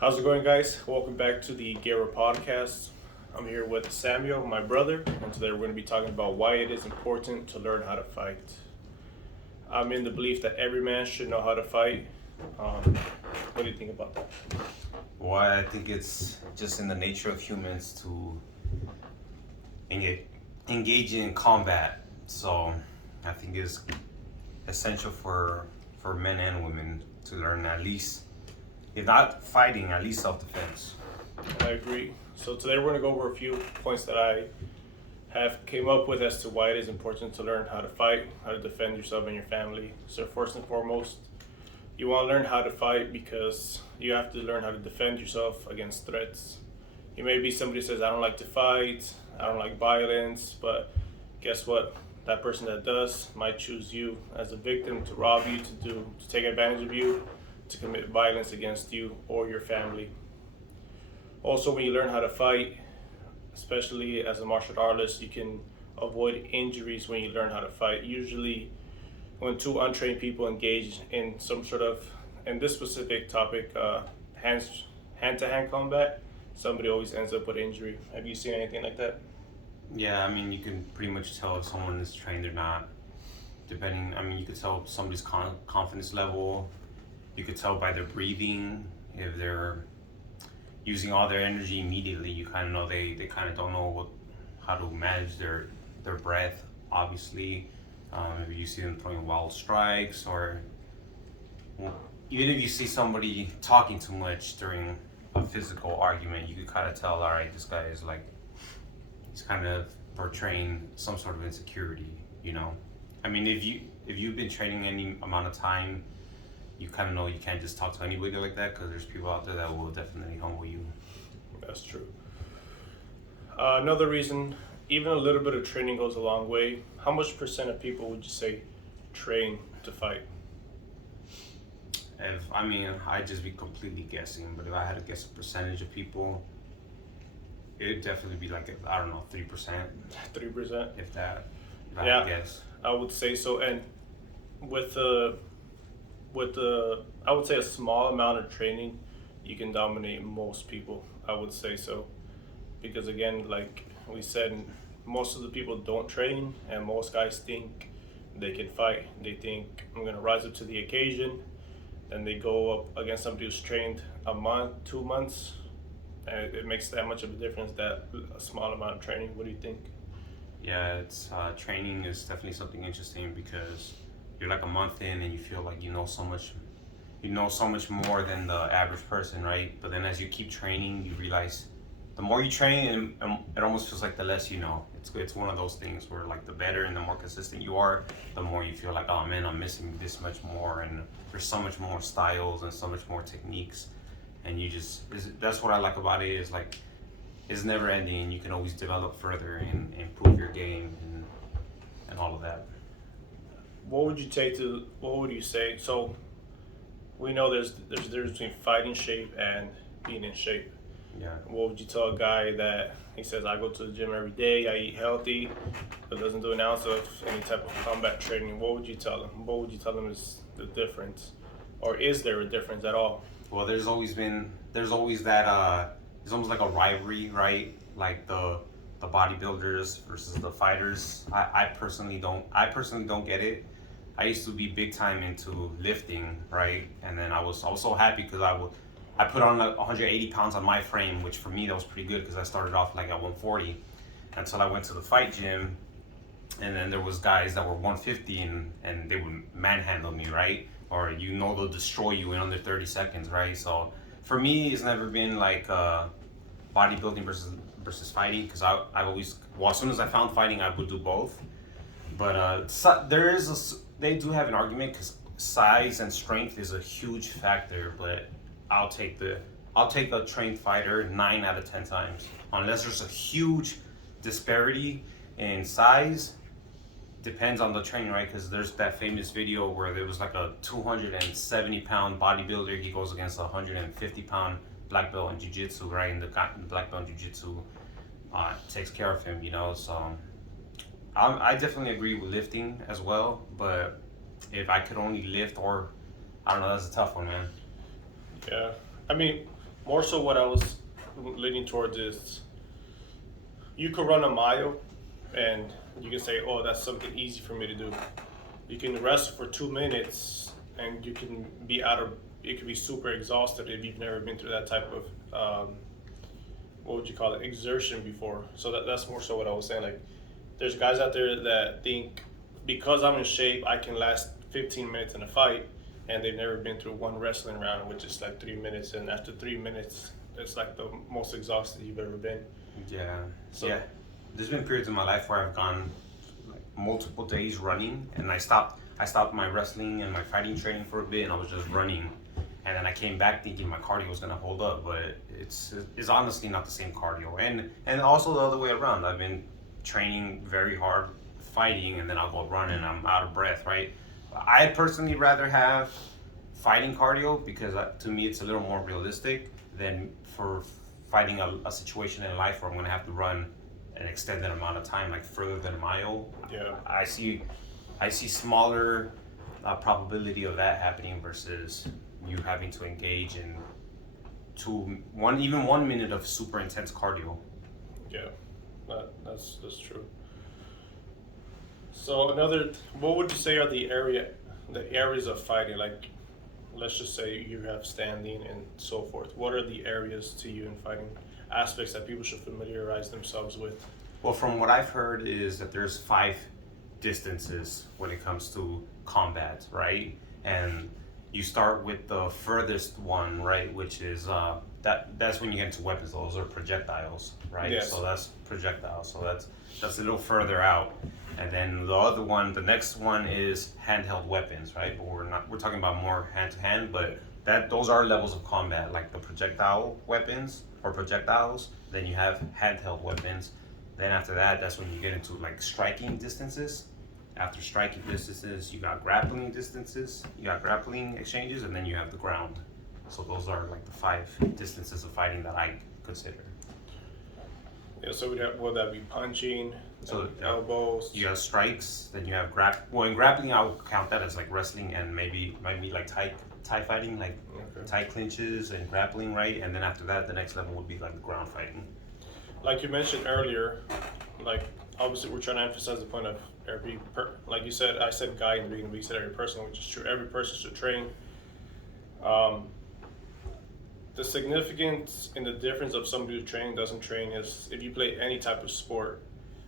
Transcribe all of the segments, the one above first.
How's it going, guys? Welcome back to the GUERRA Podcast. I'm here with Samuel, my brother, and today we're going to be talking about why it is important to learn how to fight. I'm in the belief that every man should know how to fight. What do you think about that? Well, I think it's just in the nature of humans to engage in combat. So I think it's essential for men and women to learn at least, if not fighting, at least self-defense. I agree. So today we're going to go over a few points that I have came up with as to why it is important to learn how to fight, how to defend yourself and your family. So first and foremost, you want to learn how to fight because you have to learn how to defend yourself against threats. You may be somebody who says, I don't like to fight, I don't like violence, but guess what? That person that does might choose you as a victim to rob you, to take advantage of you, to commit violence against you or your family. Also, when you learn how to fight, especially as a martial artist, you can avoid injuries when you learn how to fight. Usually, when two untrained people engage in some sort of, in this specific topic, hand-to-hand combat, somebody always ends up with injury. Have you seen anything like that? Yeah, I mean, you can pretty much tell if someone is trained or not. Depending, I mean, you could tell somebody's confidence level. You could tell by their breathing if they're using all their energy immediately. You kind of know they kind of don't know how to manage their breath. Obviously, if you see them throwing wild strikes, or even if you see somebody talking too much during a physical argument, you could kind of tell. All right, this guy is like, he's kind of portraying some sort of insecurity. You know, I mean, if you've been training any amount of time, you kind of know you can't just talk to anybody like that, because there's people out there that will definitely humble you. That's true. Another reason, even a little bit of training goes a long way. How much percent of people would you say train to fight? I'd just be completely guessing, but if I had to guess a percentage of people, it'd definitely be like, I don't know, 3%, 3%? if that. If I Yeah, had to guess. I would say so. And with the I would say a small amount of training, you can dominate most people. I would say so, because again, like we said, most of the people don't train, and most guys think they can fight. They think I'm gonna rise up to the occasion. Then they go up against somebody who's trained a month, 2 months, and it makes that much of a difference. That a small amount of training. What do you think? Yeah, it's training is definitely something interesting, because you're like a month in and you feel like you know so much more than the average person, right? But then as you keep training, you realize the more you train, it almost feels like the less you know. It's one of those things where, like, the better and the more consistent you are, the more you feel like, oh man, I'm missing this much more, and there's so much more styles and so much more techniques, and that's what I like about it, is like it's never ending. You can always develop further and improve your game and all of that. What would you say? So we know there's a difference between fighting shape and being in shape. Yeah. What would you tell a guy that he says, I go to the gym every day, I eat healthy, but doesn't do an ounce of any type of combat training? What would you tell him? What would you tell him is the difference? Or is there a difference at all? Well, there's always that, it's almost like a rivalry, right? Like the bodybuilders versus the fighters. I personally don't get it. I used to be big time into lifting, right? And then I was so happy because I put on like 180 pounds on my frame, which for me that was pretty good, because I started off like at 140 until I went to the fight gym, and then there was guys that were 150 and they would manhandle me, right? Or they'll destroy you in under 30 seconds, right? So for me, it's never been like bodybuilding versus fighting, because as soon as I found fighting, I would do both. But they do have an argument, because size and strength is a huge factor. But I'll take a trained fighter 9 out of 10 times, unless there's a huge disparity in size. Depends on the training, right? Because there's that famous video where there was like a 270-pound bodybuilder. He goes against a 150-pound black belt in jiu-jitsu, right? And the black belt in jiu-jitsu takes care of him, So I definitely agree with lifting as well. But if I could only lift, or I don't know, that's a tough one, man. Yeah. I mean, more so what I was leaning towards is you could run a mile and you can say, oh, that's something easy for me to do. You can rest for 2 minutes and you can be it could be super exhausted if you've never been through that type of, what would you call it, exertion before. So that's more so what I was saying. Like, there's guys out there that think because I'm in shape, I can last 15 minutes in a fight, and they've never been through one wrestling round, which is like 3 minutes. And after 3 minutes, it's like the most exhausted you've ever been. Yeah. So, Yeah. There's been periods in my life where I've gone like multiple days running, and I stopped. I stopped my wrestling and my fighting training for a bit, and I was just running. And then I came back thinking my cardio was gonna hold up, but it's honestly not the same cardio. And also the other way around. I've been training very hard fighting, and then I'll go run and I'm out of breath. Right. I personally rather have fighting cardio because to me it's a little more realistic than for fighting a situation in life where I'm gonna have to run an extended amount of time, like further than a mile. yeah. I see smaller probability of that happening versus you having to engage in even 1 minute of super intense cardio. Yeah, that's true. So what would you say are the areas of fighting? Like, let's just say you have standing and so forth. What are the areas to you in fighting, aspects that people should familiarize themselves with? Well, from what I've heard is that there's 5 distances when it comes to combat, right? And you start with the furthest one, right, which is that's when you get into weapons. Those are projectiles, right? Yes. So that's projectiles. So that's a little further out. And then the other one, the next one is handheld weapons, right? But we're talking about more hand to hand, but those are levels of combat, like the projectile weapons or projectiles. Then you have handheld weapons. Then after that, that's when you get into like striking distances. After striking distances, you got grappling distances, you got grappling exchanges, and then you have the ground. So those are like the 5 distances of fighting that I consider. Yeah, so would that be punching, So elbows? you have strikes, then you have well, in grappling I would count that as like wrestling and maybe like Thai fighting, like Okay. Thai clinches and grappling, right? And then after that, the next level would be like the ground fighting. Like you mentioned earlier, like obviously we're trying to emphasize the point of like you said, I said guy in the beginning, but you said every person, which is true. Every person should train. The significance and the difference of somebody who doesn't train is if you play any type of sport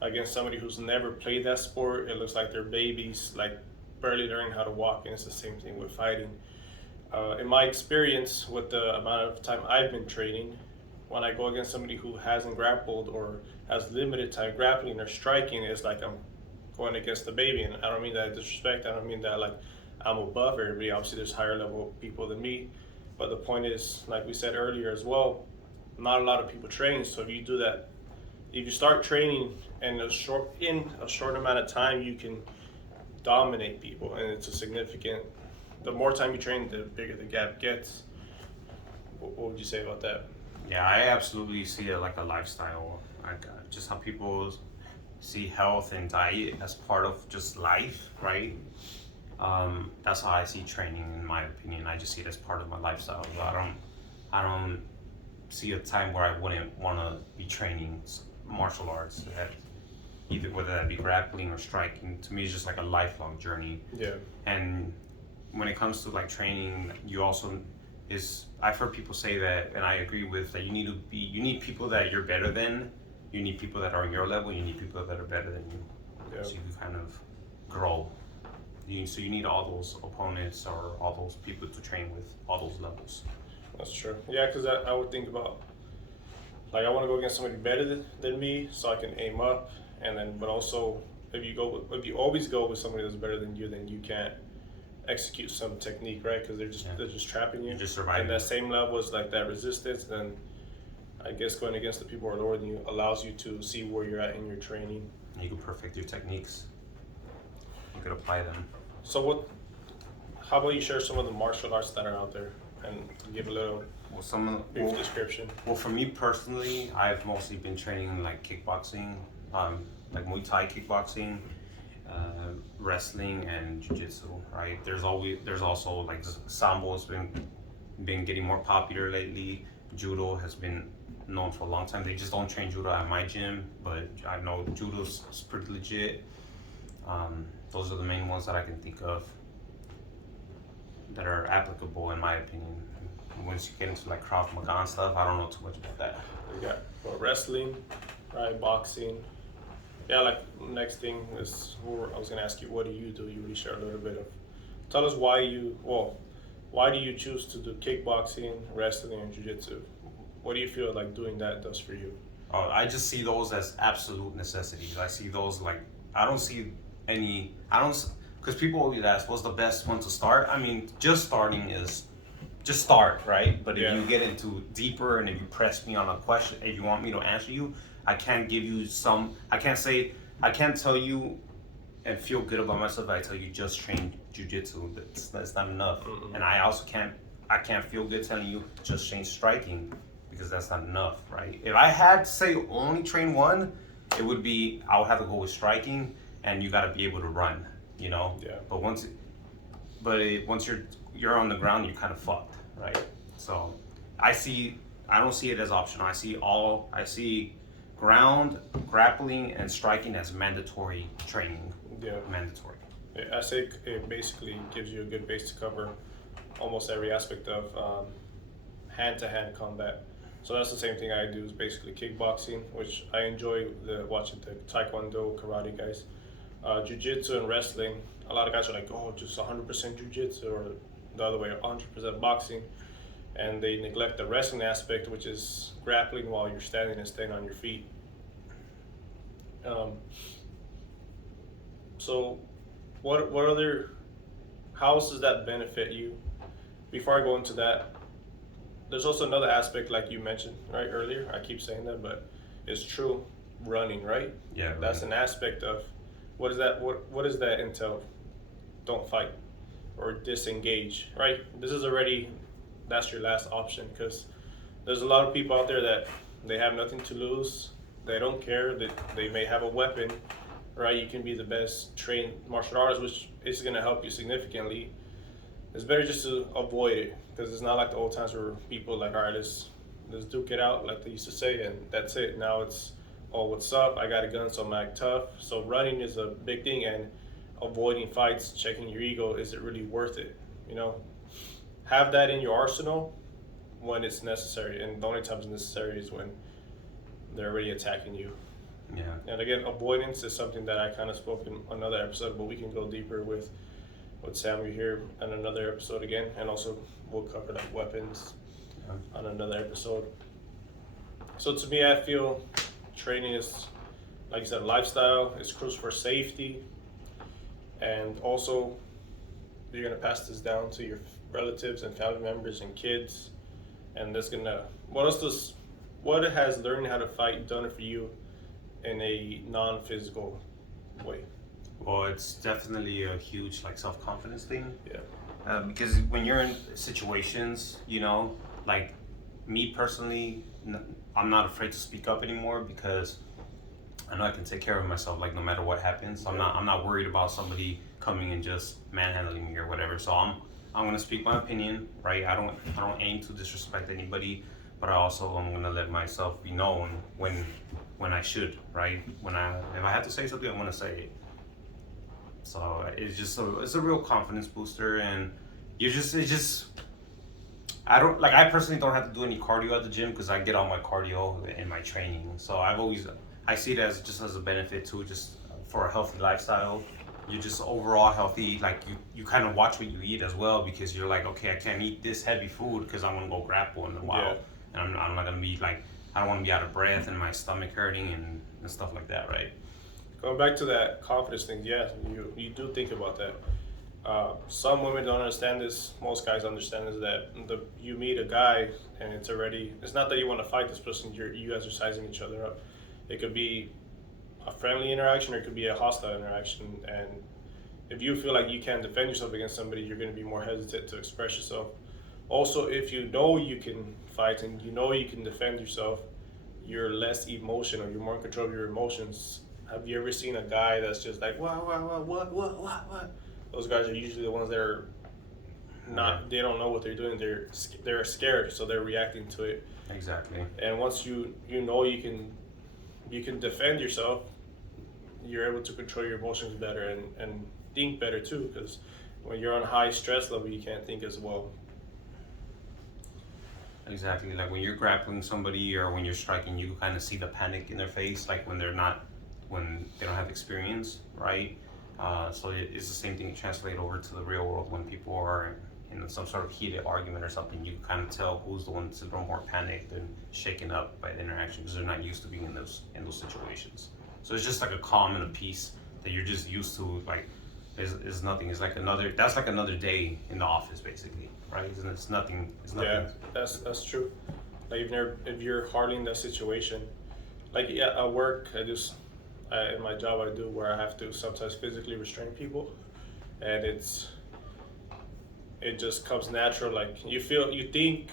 against somebody who's never played that sport, it looks like they're babies, like barely learning how to walk, and it's the same thing with fighting. In my experience, with the amount of time I've been training, when I go against somebody who hasn't grappled or has limited time grappling or striking, it's like I'm going against the baby. And I don't mean that disrespect. I don't mean that like I'm above everybody. Obviously, there's higher level people than me. But the point is, like we said earlier as well, not a lot of people train. So if you do that, if you start training in a short amount of time, you can dominate people, and it's a significant. The more time you train, the bigger the gap gets. What would you say about that? Yeah, I absolutely see it like a lifestyle, like just how people see health and diet as part of just life, right? That's how I see training, in my opinion. I just see it as part of my lifestyle. So I don't see a time where I wouldn't want to be training martial arts. Either whether that be grappling or striking, to me, it's just like a lifelong journey. Yeah. And when it comes to like training, you also I've heard people say that, and I agree with that. You need people that you're better than. You need people that are on your level. You need people that are better than you. Yeah. So you can kind of grow. So you need all those opponents or all those people to train with, all those levels. That's true. Yeah, because I would think about, like, I want to go against somebody better than me so I can aim up, and then, but also, if you always go with somebody that's better than you, then you can't execute some technique, right? Because they're just trapping you. You're just surviving. And that same level is like that resistance. Then I guess going against the people who are lower than you allows you to see where you're at in your training. You can perfect your techniques. You could apply them. So how about you share some of the martial arts that are out there and give a little brief description? Well, for me personally, I've mostly been training in like kickboxing, like Muay Thai kickboxing, wrestling, and jiu-jitsu, right? There's also like Sambo's been getting more popular lately, Judo has been known for a long time. They just don't train judo at my gym, but I know judo's is pretty legit. Those are the main ones that I can think of that are applicable in my opinion. Once you get into like Krav Maga and stuff, I don't know too much about that. We got wrestling, right? Boxing. Yeah, like next thing is I was gonna ask you, what do? You really share a little bit of. Tell us why why do you choose to do kickboxing, wrestling, and jiu-jitsu? What do you feel like doing that does for you? Oh, I just see those as absolute necessities. I see those like I don't see any. I don't because people always ask, "What's the best one to start?" I mean, just starting is just start, right? But if you get into deeper and if you press me on a question, if you want me to answer you, I can't give you some. I can't tell you and feel good about myself. I tell you just train jujitsu. That's not enough. Mm-mm. And I also can't feel good telling you just train striking because that's not enough, right? If I had to say only train one, it would be I would have to go with striking, and you got to be able to run, you know. Yeah. But once you're on the ground, you're kind of fucked, right? So I don't see it as optional. I see ground, grappling, and striking as mandatory training. Yeah. Mandatory. I say it basically gives you a good base to cover almost every aspect of hand-to-hand combat. So that's the same thing I do is basically kickboxing, which I enjoy watching the taekwondo, karate guys. Jiu-jitsu and wrestling, a lot of guys are like, oh, just 100% jiu-jitsu, or the other way, 100% boxing. And they neglect the wrestling aspect, which is grappling while you're standing and staying on your feet. So what other, how else does that benefit you? Before I go into that, there's also another aspect like you mentioned right earlier. I keep saying that, but it's true. Running, right? Yeah. That's an aspect of what is that? What does that entail? Don't fight or disengage, right? That's your last option, because there's a lot of people out there that they have nothing to lose. They don't care that they may have a weapon, right? You can be the best trained martial artist, which is going to help you significantly. It's better just to avoid it, because it's not like the old times where people like, all right, let's duke it out, like they used to say, and that's it. Now it's, oh, what's up? I got a gun, so I'm act tough. So running is a big thing, and avoiding fights, checking your ego, is it really worth it? You know, have that in your arsenal when it's necessary, and the only time it's necessary is when they're already attacking you. Yeah. And again, avoidance is something that I kind of spoke in another episode, but we can go deeper with Samuel here on another episode again, and also we'll cover like weapons on another episode. So to me, I feel training is, like you said, a lifestyle. It's crucial for safety, and also you're gonna pass this down to your relatives and family members and kids, and that's gonna. What has learning how to fight done for you in a non-physical way? Well, it's definitely a huge like self-confidence thing. Yeah. Because when you're in situations, you know, like me personally, I'm not afraid to speak up anymore because I know I can take care of myself. Like no matter what happens, I'm not worried about somebody coming and just manhandling me or whatever. So I'm gonna speak my opinion, right? I don't aim to disrespect anybody, but I'm gonna let myself be known when I should, right? If I have to say something, I'm gonna say it. So it's a real confidence booster, and I personally don't have to do any cardio at the gym because I get all my cardio in my training. So I see it as just as a benefit too, just for a healthy lifestyle. You're just overall healthy. Like you kind of watch what you eat as well, because you're like, okay, I can't eat this heavy food because I'm gonna go grapple in a while, and I'm not gonna be like, I don't want to be out of breath and my stomach hurting and stuff like that, right? Going back to that confidence thing, yeah, you do think about that. Some women don't understand this. Most guys understand is that you meet a guy and it's not that you want to fight this person. You guys are sizing each other up. It could be a friendly interaction, or it could be a hostile interaction. And if you feel like you can't defend yourself against somebody, you're going to be more hesitant to express yourself. Also, if you know you can fight and you know you can defend yourself, you're less emotional. You're more in control of your emotions. Have you ever seen a guy that's just like, what? Those guys are usually the ones that are they don't know what they're doing. They're scared, so they're reacting to it. Exactly. And once you know you can defend yourself, you're able to control your emotions better and think better too. Because when you're on high stress level, you can't think as well. Exactly. Like when you're grappling somebody or when you're striking, you kind of see the panic in their face, like when they don't have experience, right? So it's the same thing translate over to the real world when people are in some sort of heated argument or something. You kind of tell who's the one that's a little more panicked and shaken up by the interaction because they're not used to being in those situations. So it's just like a calm and a peace that you're just used to. Like is nothing. It's like another day in the office basically, right? It's nothing. Yeah, that's true. Like if you're hardly in that situation, like at work, in my job I do where I have to sometimes physically restrain people, and it just comes natural. Like you think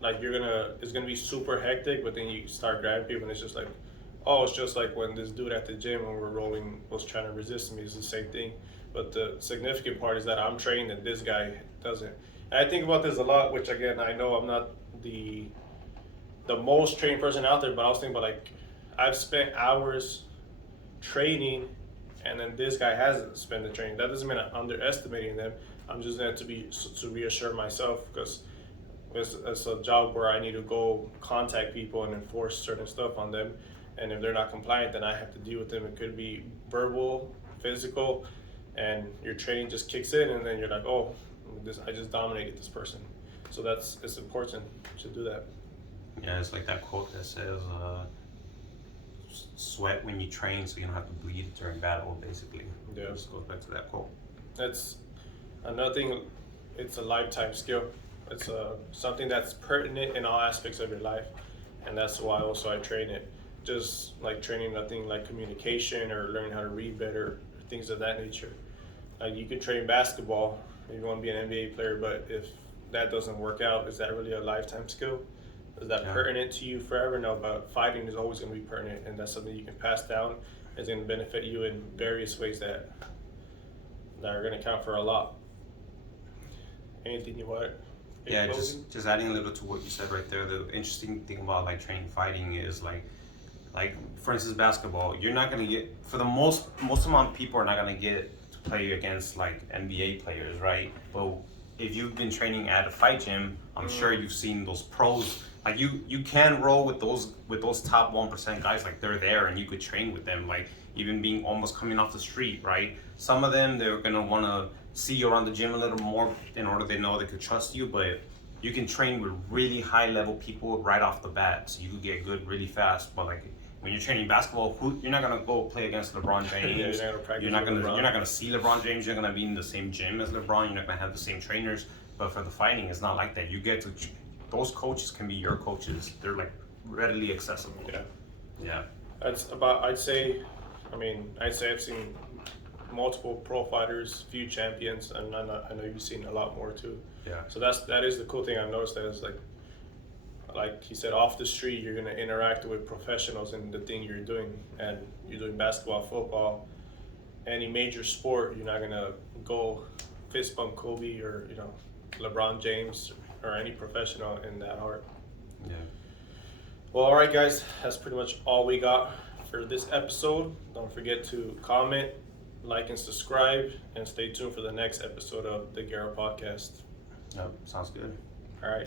like it's gonna be super hectic, but then you start grabbing people and it's just like, oh, it's just like when this dude at the gym when we're rolling was trying to resist me. It's the same thing. But the significant part is that I'm trained and this guy doesn't. And I think about this a lot, which again, I know I'm not the most trained person out there, but I was thinking about like, I've spent hours training and then this guy hasn't spent the training. That doesn't mean I'm underestimating them. I'm just there to reassure myself because it's a job where I need to go contact people and enforce certain stuff on them. And if they're not compliant, then I have to deal with them. It could be verbal, physical, and your training just kicks in, and then you're like, oh, I just dominated this person. So it's important to do that. Yeah, it's like that quote that says, "Sweat when you train, so you don't have to bleed during battle." Basically, Yeah. It just goes back to that quote. That's another thing. It's a lifetime skill. It's something that's pertinent in all aspects of your life, and that's why also I train it. Just like training nothing like communication or learning how to read better, things of that nature. Like you can train basketball if you want to be an NBA player, but if that doesn't work out, is that really a lifetime skill? Is that pertinent to you forever? No, but fighting is always going to be pertinent, and that's something you can pass down. It's going to benefit you in various ways that are going to count for a lot. Anything you want? Yeah, just adding a little to what you said right there. The interesting thing about like training fighting is like for instance basketball. You're not gonna get for the most amount of people are not gonna get to play against like NBA players, right? But if you've been training at a fight gym, I'm sure you've seen those pros. Like you can roll with those top 1% guys. Like they're there and you could train with them. Like even being almost coming off the street, right? Some of them they're gonna wanna see you around the gym a little more in order they know they could trust you, but you can train with really high level people right off the bat, so you could get good really fast. But like when you're training basketball, you're not gonna go play against LeBron James. You're not gonna see LeBron James. You're gonna be in the same gym as LeBron. You're not gonna have the same trainers. But for the fighting, it's not like that. You get to those coaches can be your coaches. They're like readily accessible. Yeah. That's about. I'd say I've seen multiple pro fighters, few champions, and I know you've seen a lot more too. Yeah. So that is the cool thing I've noticed. That is like he said, off the street you're gonna interact with professionals in the thing you're doing, and you're doing basketball, football, any major sport. You're not gonna go fist bump Kobe or LeBron James or any professional in that art. Yeah. Well, all right, guys, that's pretty much all we got for this episode. Don't forget to comment, like, and subscribe, and stay tuned for the next episode of the GUERRA Podcast. Yep. Sounds good. All right.